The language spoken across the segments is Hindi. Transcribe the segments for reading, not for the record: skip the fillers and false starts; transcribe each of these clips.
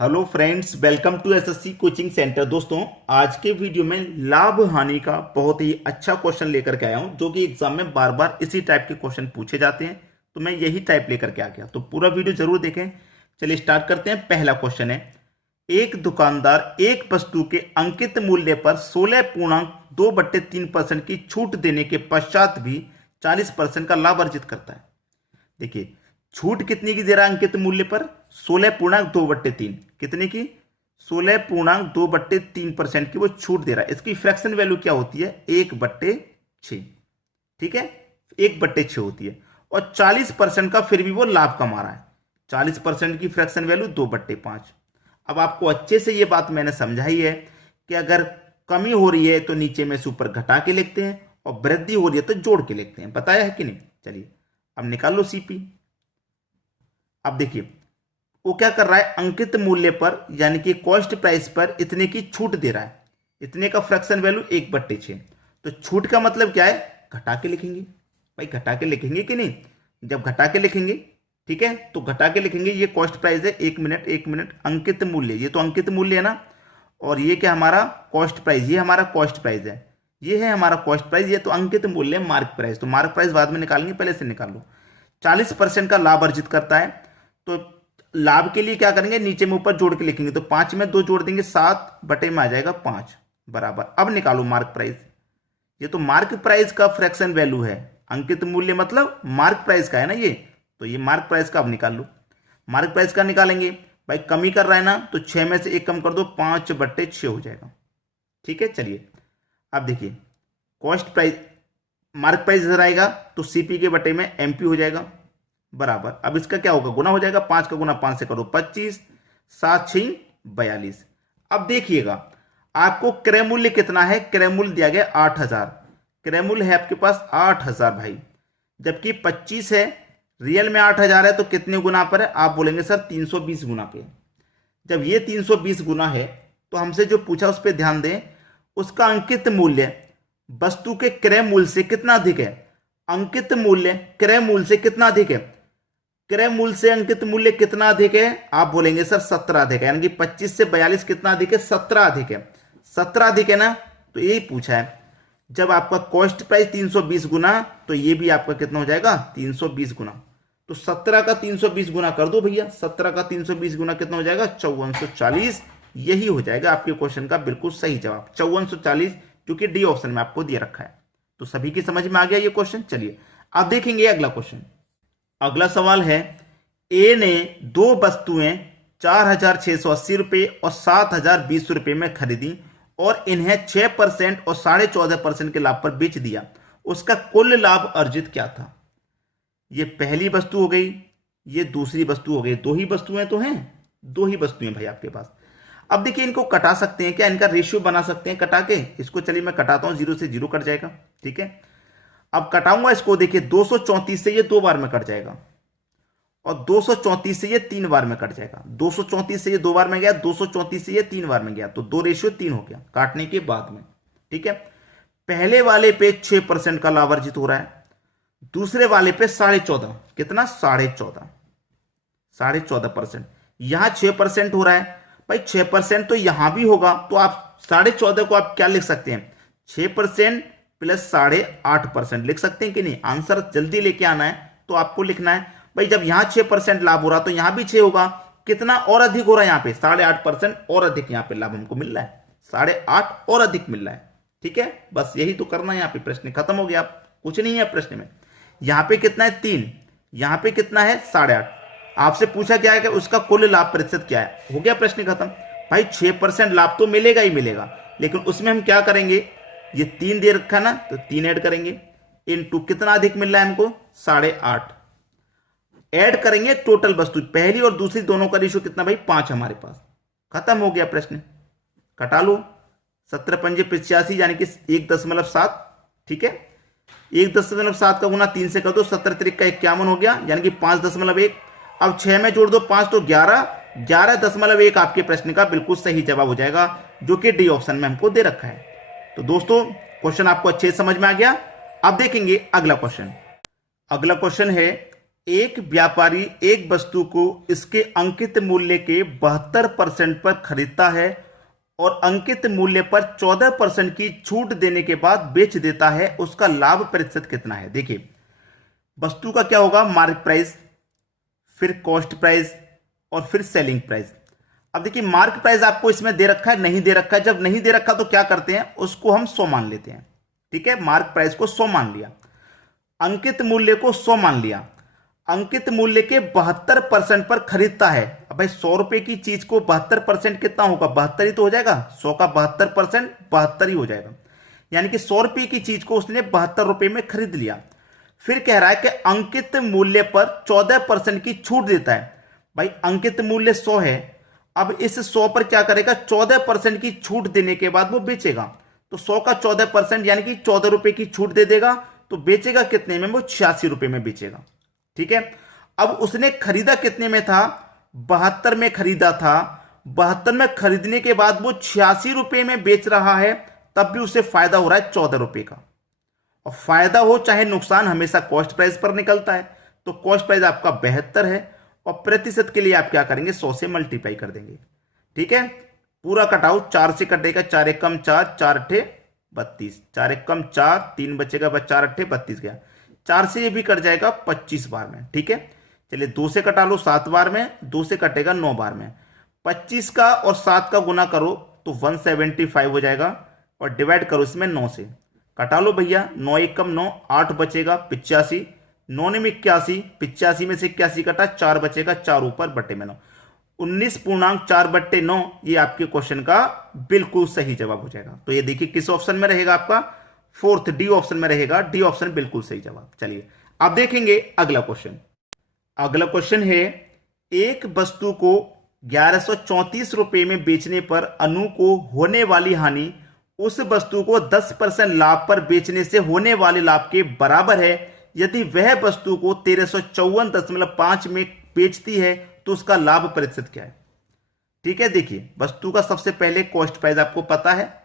Hello friends, welcome to SSC coaching centre. दोस्तों, आज के वीडियो में लाभ हानि का बहुत ही अच्छा क्वेश्चन लेकर के आया हूं, जो कि एग्जाम में बार बार इसी टाइप के क्वेश्चन पूछे जाते हैं। तो मैं यही टाइप लेकर के आ गया, तो पूरा वीडियो जरूर देखें। चलिए स्टार्ट करते हैं। पहला क्वेश्चन है, एक दुकानदार एक वस्तु के अंकित मूल्य पर 16.2/3% की छूट देने के पश्चात भी 40% का लाभ अर्जित करता है। देखिए, छूट कितनी की दे रहा है अंकित मूल्य पर? 16.2/3। कितने की? 16.2/3% की वो छूट दे रहा है। इसकी फ्रैक्शन वैल्यू क्या होती है? 1/6। ठीक है, 1/6 होती है। और 40% का फिर भी वो लाभ कमा रहा है। 40% की फ्रैक्शन वैल्यू 2/5। अब आपको अच्छे से ये बात मैंने समझाई है कि अगर कमी हो रही है तो नीचे में से ऊपर घटा के लिखते हैं, और वृद्धि हो रही है तो जोड़ के लिखते हैं। बताया है कि नहीं? चलिए अब निकाल लो सीपी। अब देखिए, वो क्या कर रहा है, अंकित मूल्य पर यानी कि कॉस्ट प्राइस पर इतने की छूट दे रहा है। इतने का फ्रैक्शन वैल्यू 1/6। तो छूट का मतलब क्या है? घटा के लिखेंगे भाई, घटा के लिखेंगे कि नहीं? जब घटा के लिखेंगे, ठीक है, तो घटा के लिखेंगे। ये कॉस्ट प्राइस है, एक मिनट एक मिनट, अंकित मूल्य, ये तो अंकित मूल्य है ना। और ये क्या हमारा कॉस्ट प्राइस, ये हमारा कॉस्ट प्राइस है, ये है हमारा कॉस्ट प्राइस, ये तो अंकित मूल्य है, मार्क प्राइस। तो मार्क प्राइस बाद में निकालेंगे, पहले से निकाल लो। 40% का लाभ अर्जित करता है। तो लाभ के लिए क्या करेंगे, नीचे में ऊपर जोड़ के लिखेंगे। तो 5 में 2 जोड़ देंगे, 7 बटे में आ जाएगा 5 बराबर। अब निकालो मार्क प्राइस। ये तो मार्क प्राइस का फ्रैक्शन वैल्यू है, अंकित मूल्य मतलब मार्क प्राइस का है ना ये। तो ये मार्क प्राइस का अब निकाल लो। मार्क प्राइस का निकालेंगे भाई, कमी कर रहा है ना, तो 6 में से 1 कम कर दो, 5/6 हो जाएगा। ठीक है, चलिए अब देखिए, कॉस्ट प्राइस मार्क प्राइस इधर आएगा तो सीपी के बटे में एमपी हो जाएगा बराबर। अब इसका क्या होगा, गुना हो जाएगा। 5 का गुना 5 से करो 25, 7 6 42। अब देखिएगा, आपको क्रय मूल्य कितना है? क्रय मूल्य दिया गया 8000। क्रय मूल्य है आपके पास 8000 भाई, जबकि 25 है, रियल में 8000 है। तो कितने गुना पर है? आप बोलेंगे सर 320 गुना पे। जब ये 320 गुना है तो हमसे जो पूछा उस पर ध्यान दें, उसका अंकित मूल्य वस्तु के क्रय मूल्य से कितना अधिक है? अंकित मूल्य क्रय मूल्य से कितना अधिक है? क्रय मूल्य से अंकित मूल्य कितना अधिक है? आप बोलेंगे सर 17 अधिक है। यानी कि 25 से 42 कितना अधिक है? 17 अधिक है। 17 अधिक है ना, तो यही पूछा है। जब आपका कॉस्ट प्राइस 320 गुना, तो ये भी आपका कितना हो जाएगा? 320 गुना। तो 17 का 320 गुना कर दो भैया। 17 का 320 गुना कितना हो जाएगा? 5440। यही हो जाएगा आपके क्वेश्चन का बिल्कुल सही जवाब, 5440, जो कि डी ऑप्शन में आपको दिया रखा है। तो सभी की समझ में आ गया ये क्वेश्चन। चलिए अब देखेंगे अगला क्वेश्चन। अगला सवाल है, ए ने दो वस्तुएं 4680 रुपये और 7020 रुपये में खरीदी और इन्हें 6% और 14.5% के लाभ पर बेच दिया। उसका कुल लाभ अर्जित क्या था? ये पहली वस्तु हो गई, ये दूसरी वस्तु हो गई। दो ही वस्तुएं तो हैं, दो ही वस्तुएं भाई आपके पास। अब देखिए, इनको कटा सकते हैं क्या? इनका रेशियो बना सकते हैं कटा के। इसको चलिए मैं कटाता हूं, 0 से 0 कट जाएगा। ठीक है, अब कटाऊंगा इसको। देखिए 234 से ये 2 बार में कट जाएगा, और 234 से ये 3 बार में कट जाएगा। 234 से ये 2 बार में गया, 234 से ये 3 बार में गया, तो 2:3 हो गया काटने के बाद में। ठीक है, पहले वाले पे 6% का लाभ अर्जित हो रहा है, दूसरे वाले पे 14.5। कितना? 14.5, 14.5%। यहां 6% हो रहा है भाई, 6% तो यहां भी होगा। तो आप 14.5 को आप क्या लिख सकते हैं? 6% प्लस 8.5% लिख सकते हैं कि नहीं? आंसर जल्दी लेके आना है तो आपको लिखना है भाई, जब यहां 6% लाभ हो रहा तो यहां भी 6 होगा। कितना और अधिक हो रहा है? यहां पे 8.5% और अधिक यहां पे लाभ हमको मिल रहा है, 8.5 और अधिक मिल रहा है। ठीक है, बस यही तो करना है। यहां पे प्रश्न खत्म हो गया, कुछ नहीं है प्रश्न में। यहां पे कितना है? 3। यहां पे कितना है? 8.5। आपसे पूछा क्या है कि उसका कुल लाभ प्रतिशत क्या है? हो गया प्रश्न खत्म भाई। 6% लाभ तो मिलेगा ही मिलेगा, लेकिन उसमें हम क्या करेंगे, ये 3 दे रखा ना, तो 3 ऐड करेंगे। इनटू कितना अधिक मिल रहा है हमको? 8.5 ऐड करेंगे। टोटल वस्तु पहली और दूसरी दोनों का रेशियो कितना भाई? 5 हमारे पास। खत्म हो गया प्रश्न, कटा लो। 17 पंजे 85, यानी कि 1.7। ठीक है, 1.7 का गुना 3 से कर दो, 17 तिरिक का 51 हो गया, यानी कि 5.1। अब 6 में जोड़ दो 5, तो 11, 11.1 आपके प्रश्न का बिल्कुल सही जवाब हो जाएगा, जो कि डी ऑप्शन में हमको दे रखा है। तो दोस्तों, क्वेश्चन आपको अच्छे से समझ में आ गया। अब देखेंगे अगला क्वेश्चन। अगला क्वेश्चन है, एक व्यापारी एक वस्तु को इसके अंकित मूल्य के 72% पर खरीदता है और अंकित मूल्य पर 14% की छूट देने के बाद बेच देता है, उसका लाभ प्रतिशत कितना है? देखिए, वस्तु का क्या होगा? मार्क प्राइस, फिर कॉस्ट प्राइस और फिर सेलिंग प्राइस। अब देखिए, मार्क प्राइस आपको इसमें दे रखा है, नहीं दे रखा है। जब नहीं दे रखा तो क्या करते हैं, उसको हम 100 मान लेते हैं। ठीक है, मार्क प्राइस को 100 मान लिया, अंकित मूल्य को 100 मान लिया, अंकित मूल्य के 72% पर खरीदता है। अब भाई 100 रुपए की चीज को 72% कितना होगा? 72 ही तो हो जाएगा। 100 का 72% 72 ही हो जाएगा। यानी कि 100 रुपए की चीज को उसने 72 रुपए में खरीद लिया। फिर कह रहा है कि अंकित मूल्य पर 14% की छूट देता है। भाई अंकित मूल्य 100 है, अब इस 100 पर क्या करेगा? 14% की छूट देने के बाद वो बेचेगा। तो 100 का 14% यानी कि 14 रुपए की छूट दे देगा। तो बेचेगा कितने में? वो 86 रुपए में बेचेगा। ठीक है, अब उसने खरीदा कितने में था? 72 में खरीदा था। 72 में खरीदने के बाद वो 86 रुपए में बेच रहा है, तब भी उसे फायदा हो रहा है 14 रुपए का। और फायदा हो चाहे नुकसान, हमेशा कॉस्ट प्राइस पर निकलता है। तो कॉस्ट प्राइस आपका 72 है और प्रतिशत के लिए आप क्या करेंगे? 100 से मल्टीप्लाई कर देंगे। ठीक है, पूरा कटाओ, 4 से कटेगा, 4 एकम 4, 4 अठे 32, 4 एकम 4, 3 बचेगा, बस 4 अठे 32 गया। 4 से ये भी कट जाएगा 25 बार में। ठीक है, चलिए 2 से कटा लो 7 बार में, 2 से कटेगा 9 बार में। 25 का और 7 का गुना करो तो 175 हो जाएगा और डिवाइड करो इसमें 9 से। कटा लो भैया, 9 एकम 9, 8 बचेगा 85, 9 ने 81, 85 में से 81 कटा, 4 बचेगा, 4 ऊपर बटे में 9, 19.4/9। ये आपके क्वेश्चन का बिल्कुल सही जवाब हो जाएगा। तो ये देखिए किस ऑप्शन में रहेगा आपका? 4th डी ऑप्शन में रहेगा। डी ऑप्शन बिल्कुल सही जवाब। चलिए अब देखेंगे अगला क्वेश्चन। अगला क्वेश्चन है, एक वस्तु को 1134 रुपए में बेचने पर अनु को होने वाली हानि उस वस्तु को 10% लाभ पर बेचने से होने वाले लाभ के बराबर है। यदि वह वस्तु को 1354.5 में बेचती है तो उसका लाभ प्रतिशत क्या है? ठीक है, देखिए वस्तु का सबसे पहले कॉस्ट प्राइस आपको पता है।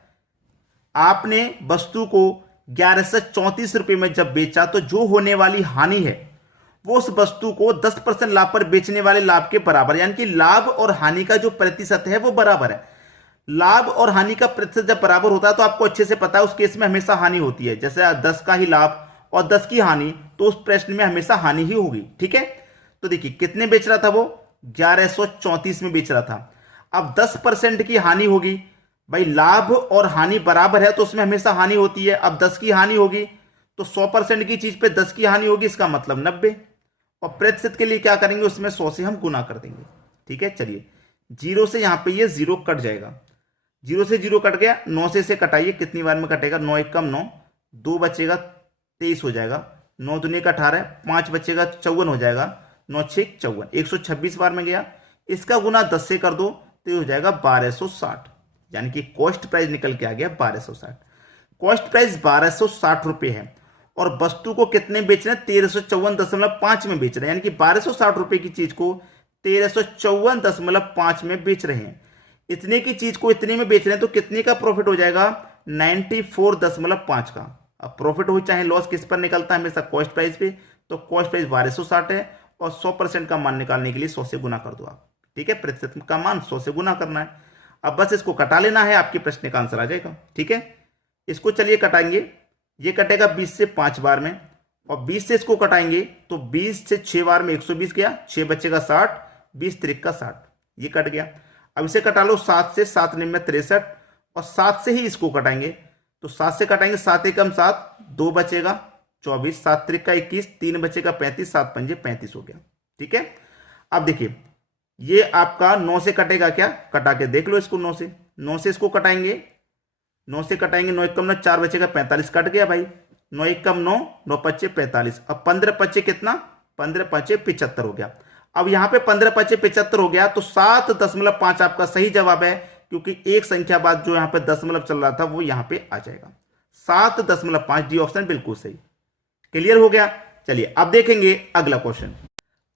आपने वस्तु को 1134 रुपए में जब बेचा तो जो होने वाली हानि है वो उस वस्तु को 10% लाभ पर बेचने वाले लाभ के बराबर, यानी कि लाभ और हानि का जो प्रतिशत है वो बराबर है। लाभ और हानि का प्रतिशत जब बराबर होता है तो आपको अच्छे से पता है उस केस में हमेशा हानि होती है। जैसे 10 का ही लाभ और 10 की हानि, तो उस प्रश्न में हमेशा हानि ही होगी। ठीक है, तो देखिए कितने बेच रहा था वो? 1134 में बेच रहा था। अब 10% की हानि होगी, भाई लाभ और हानि बराबर है तो उसमें हमेशा हानि होती है। अब 10 की हानि होगी तो 100% की चीज पे 10 की हानि होगी, इसका मतलब 90। और प्रतिशत के लिए क्या करेंगे? उसमें 100 से हम गुना कर देंगे। ठीक है, चलिए 0 से यहां पे ये 0 कट जाएगा, 0 से 0 कट गया। 9 से इसे कटाइए, कितनी बार में कटेगा? 9 एकम 9, 2 बचेगा 23 हो जाएगा, 9 दूनी का 18, 5 बचेगा 54 हो जाएगा, 9 6 54, 126 बार में गया। इसका गुना 10 से कर दो तो हो जाएगा 1260, यानी कि कॉस्ट प्राइस निकल के आ गया 1260। कॉस्ट प्राइस 1260 रुपए है और वस्तु को कितने बेच रहे हैं? 1354.5 में बेच रहे हैं, यानी कि 1260 रुपए की चीज को 1354.5 में बेच रहे हैं। इतने की चीज को इतने में बेच रहे हैं तो कितने का प्रॉफिट हो जाएगा? 94.5 का। अब प्रॉफिट हो चाहे लॉस किस पर निकलता है? हमेशा कॉस्ट प्राइस पे। तो कॉस्ट प्राइस 1260 है और 100% का मान निकालने के लिए 100 से गुना कर दो आप। ठीक है, प्रतिशत का मान 100 से गुना करना है। अब बस इसको कटा लेना है, आपके प्रश्न का आंसर आ जाएगा। ठीक है, इसको चलिए कटाएंगे। ये कटेगा 20 से 5 बार में और 20 से इसको कटाएंगे तो 20 से 6 बार में 120 गया, 6 बचेगा 60, 20 त्रिक का 60, ये कट गया। अब इसे कटा लो 7 से, 7 निम्न में 63 और 7 से ही इसको कटाएंगे तो 7 से कटाएंगे, 7 एकम 7, 2 बचेगा 24, 7 त्रिक का 21, 3 बचेगा 35, 7 पंजे 35 हो गया। ठीक है, अब देखिए ये आपका 9 से कटेगा क्या? कटा के देख लो इसको। 9 से इसको कटाएंगे, 9 से कटाएंगे, 9 एकम 9, 4 बचेगा 45, कट गया भाई। 9 एकम 9, 9 पच्चे 45। अब 15 पच्चे कितना? 15 पच्चे 75 हो गया। अब यहां पे 15 पच्चे 75 हो गया तो 7.5 आपका सही जवाब है, क्योंकि एक संख्या बाद जो यहां पे दशमलव चल रहा था वो यहां पे आ जाएगा। 7.5, डी ऑप्शन बिल्कुल सही। क्लियर हो गया? चलिए अब देखेंगे अगला क्वेश्चन।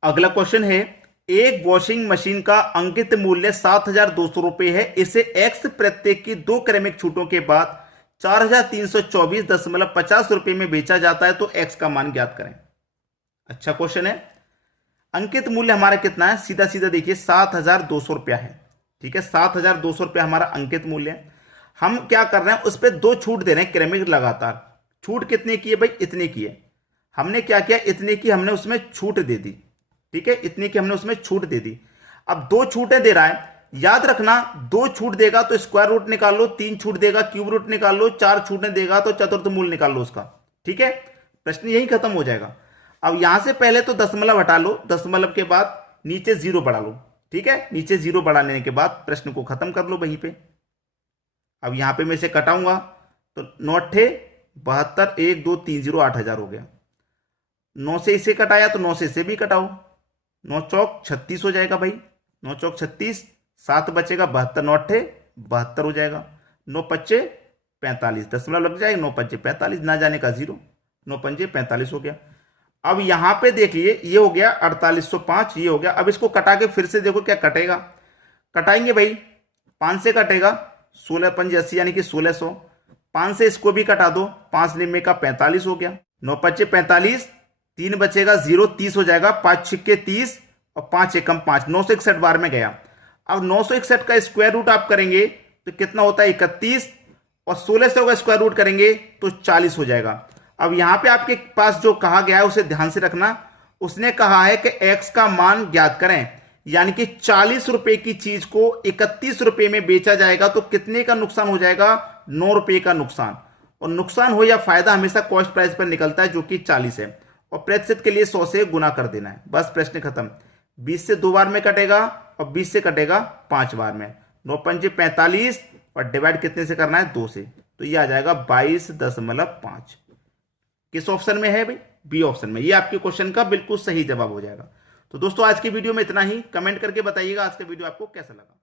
अगला क्वेश्चन है, एक वॉशिंग मशीन का अंकित मूल्य 7,200 रुपए है। इसे एक्स प्रत्येक की 2 क्रमिक छूटों के बाद 4,324.50 रुपए में बेचा जाता है, तो एक्स का मान ज्ञात करें। अच्छा क्वेश्चन है। अंकित मूल्य हमारा कितना है, सीधा सीधा देखिए 7,200 रुपया है। ठीक है, 7,200 रुपया हमारा अंकित मूल्य है। हम क्या कर रहे हैं, उस पर 2 छूट दे रहे हैं क्रमिक लगातार। छूट कितने की है भाई, इतने की है। हमने क्या किया, इतने की हमने उसमें छूट दे दी। ठीक है, इतने की हमने उसमें छूट दे दी। अब 2 छूटें दे रहा है, याद रखना 2 छूट देगा तो स्क्वायर रूट निकाल लो, 3 छूट देगा क्यूब रूट निकाल लो, 4 छूटें देगा तो चतुर्थ मूल निकाल लो उसका। ठीक है, प्रश्न यही खत्म हो जाएगा। अब यहां से पहले तो दशमलव हटा लो, दशमलव के बाद नीचे 0 बढ़ा लो। ठीक है, नीचे 0 बढ़ा लेने के बाद प्रश्न को खत्म कर लो वहीं पे। अब यहां पे मैं इसे कटाऊंगा तो 9 72 1 2 3 0 8,000 हो गया। 9 से इसे कटाया तो 9 से इसे भी कटाओ, 9 चौक 36 हो जाएगा भाई, 9 चौक 36, 7 बचेगा 72, 9 72 हो जाएगा, 9 पच्चे 45, दशमलव लग जाएगा, 9 पंचे 45, ना जाने का 0, 9 पंचे 45 हो गया। अब यहां पे देखिए ये हो गया 4805, ये हो गया। अब इसको कटा के फिर से देखो क्या कटेगा, कटाएंगे भाई, 5 से कटेगा, 16 पंजे 80 यानी कि 1600, 5 से इसको भी कटा दो, 5 निम्मे का 45 हो गया, 9 पच्चे 45, 3 बचेगा 0, 30 हो जाएगा, 5 छिक्के 30 और 5 एकम 5, 961 बार में गया। अब 961 का स्क्वायर रूट आप करेंगे तो कितना होता है 31, और 1600 का स्क्वायर रूट करेंगे तो 40 हो जाएगा। अब यहां पे आपके पास जो कहा गया है उसे ध्यान से रखना, उसने कहा है कि x का मान ज्ञात करें, यानी कि 40 रुपए की चीज को 31 रुपए में बेचा जाएगा तो कितने का नुकसान हो जाएगा, 9 रुपए का नुकसान। और नुकसान हो या फायदा हमेशा कॉस्ट प्राइस पर निकलता है जो कि 40 है, और प्रतिशत के लिए 100 से गुना कर देना है, बस प्रश्न खत्म। 20 से 2 बार में कटेगा और 20 से कटेगा 5 बार में, 9 पंजे 45 और डिवाइड कितने से करना है, 2 से, तो ये आ जाएगा 22.5। किस ऑप्शन में है भाई, बी ऑप्शन में। ये आपके क्वेश्चन का बिल्कुल सही जवाब हो जाएगा। तो दोस्तों आज की वीडियो में इतना ही, कमेंट करके बताइएगा आज का वीडियो आपको कैसा लगा।